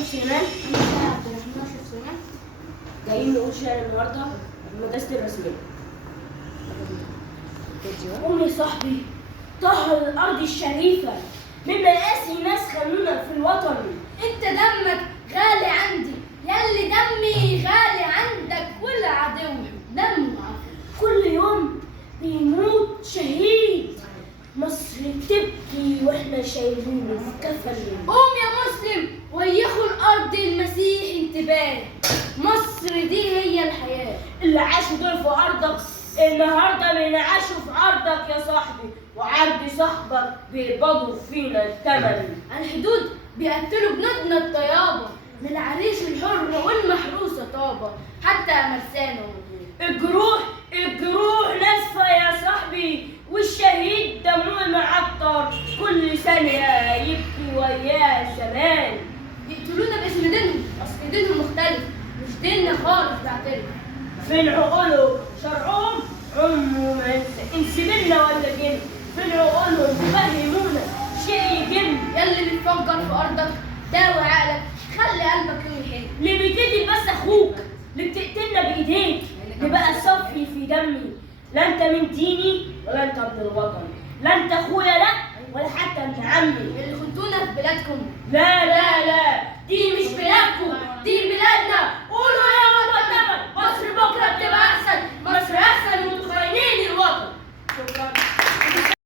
أشرف سليمان. أنا عبد الرحمن أشرف سليمان. جايين نقول شعر النهارده في مدرسة الرسمية. قوم يا صاحبي، طهر الأرض الشريفة من مآسي ناس خانونا في الوطن. أنت دمك غالي عندي، ياللي دمي غالي عندك، والعدو دمه عفو. كل يوم بيموت شهيد، مصر تبكي واحنا شايلينه في كفن. قوم يا مسلم ويخوا الأرض المسيح انتباه، مصر دي هي الحياة. اللي عاشوا دول في أرضك النهارده بينعاشوا في عرضك يا صاحبي، وعرض صاحبك بيقبضوا فينا الثمن. على الحدود بيقتلوا بنادنا الطيابة، من العريش الحر والمحروسة طابة، حتى مرسانة الجروح ناسفة يا صاحبي، والشهيد دموع معطر، كل ثانية يبكي وياه زمان. يقتلونا باسم دينهم، أصل دينهم مختلف، مش ديننا خالص بعترف. فين عقولهم شرعهم عموما انسبلنا ولا جن، فين عقولهم فهمونا شيء يجن. ياللي بتفكر في أرضك داوي عقلك، خلي قلبك يحن. اللي بتقتل بس أخوك، اللي بتقتلنا بإيديك، اللي بقى صفي في دمي. لا أنت من ديني ولا أنت من الوطن، لا أنت أخويا لا ولا حتى أنت عمي. اللي خنتونا في بلادكم، لا لا لا، دي مش بلادكم، دي بلادنا.